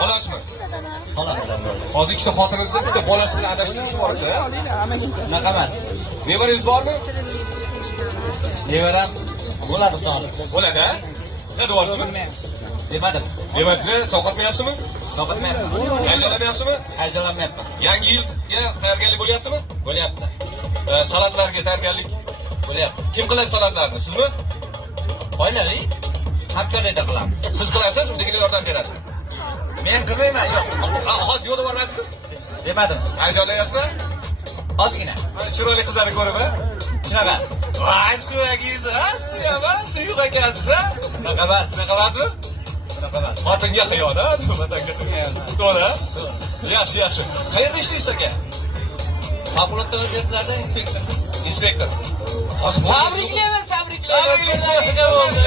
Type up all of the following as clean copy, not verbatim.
Xolasmi? Xolos. Hozir ikkita xotin desa, ikkita bolasi bilan adashtirish bor edi. Unaqa emas. Nevarangiz bormi? Nevaram bo'ladi xudosi. Bo'ladi, a? Haydavorsizmi? Demadim. Demaksa, sovqotmayapsizmi? Sovqotmayapman. Hayajonlanmayapsizmi? Hayajonlanmayapman. Yangi yilga tayyorgarlik bo'lyaptimi? Bo'lyapti. Salatlarga tayyorgarlik Bo'lyapti. kim qiladi salatlarni? Sizmi? Oilaviy hamkorlikda qilamiz. Siz qilasiz, uydagilar yordam beradi. Men qilmayman, yo'q. Hozir yo'lda bormaysizmi? Demadim. Hayajonlanyapsiz? Ozgina. Chiroyli qizlarni ko'rib, a? Shunaqa. Voy, suyagingiz, a? Suyaman, suyuq ekansiz, a? Unaqa emas. Shunaqa emasmi? Unaqa emas. Xotinga xiyon, a? Vatanga xiyon. To'g'ri? Yaxshi, yaxshi. Qayerda ishlaysiz aka? Favqulodda vaziyatlarda inspektormiz. Inspektor. Hozir Tabriklaymiz, tabriklaymiz.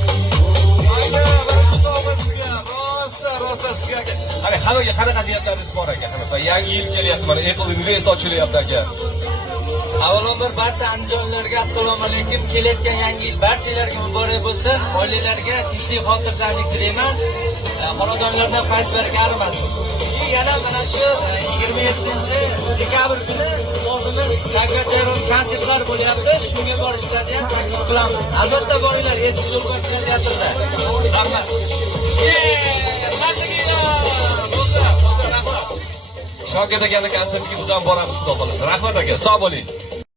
Aka, mana shu sovg'a sizga. Rostdan sizga aka. Qani, hammaga qanaqa niyatlaringiz bor aka? Qanaqa yangi yil kelyapti, mana Apple Invest ochilyapti aka. Avvalambor barcha andijonlarga assalomu alaykum. Kelayotgan yangi yil barchalarga muborak bo'lsin. Oilalarga tinchlik, xotirjamlik tilayman. Xonadonlarda fayz baraka arimasin. Yana mana shu 27-dekabr kuni ustozimiz Shavkat Jayron konsertlar bo'lyapti. Shunga borishlarni ham taklif qilamiz. Albatta boringlar, eski Cho'lpon kinoteatrida. Rahmat. Shavkat akani konsertiga biz ham boramiz, xudo xolasa. Rahmat aka, sog' bo'ling.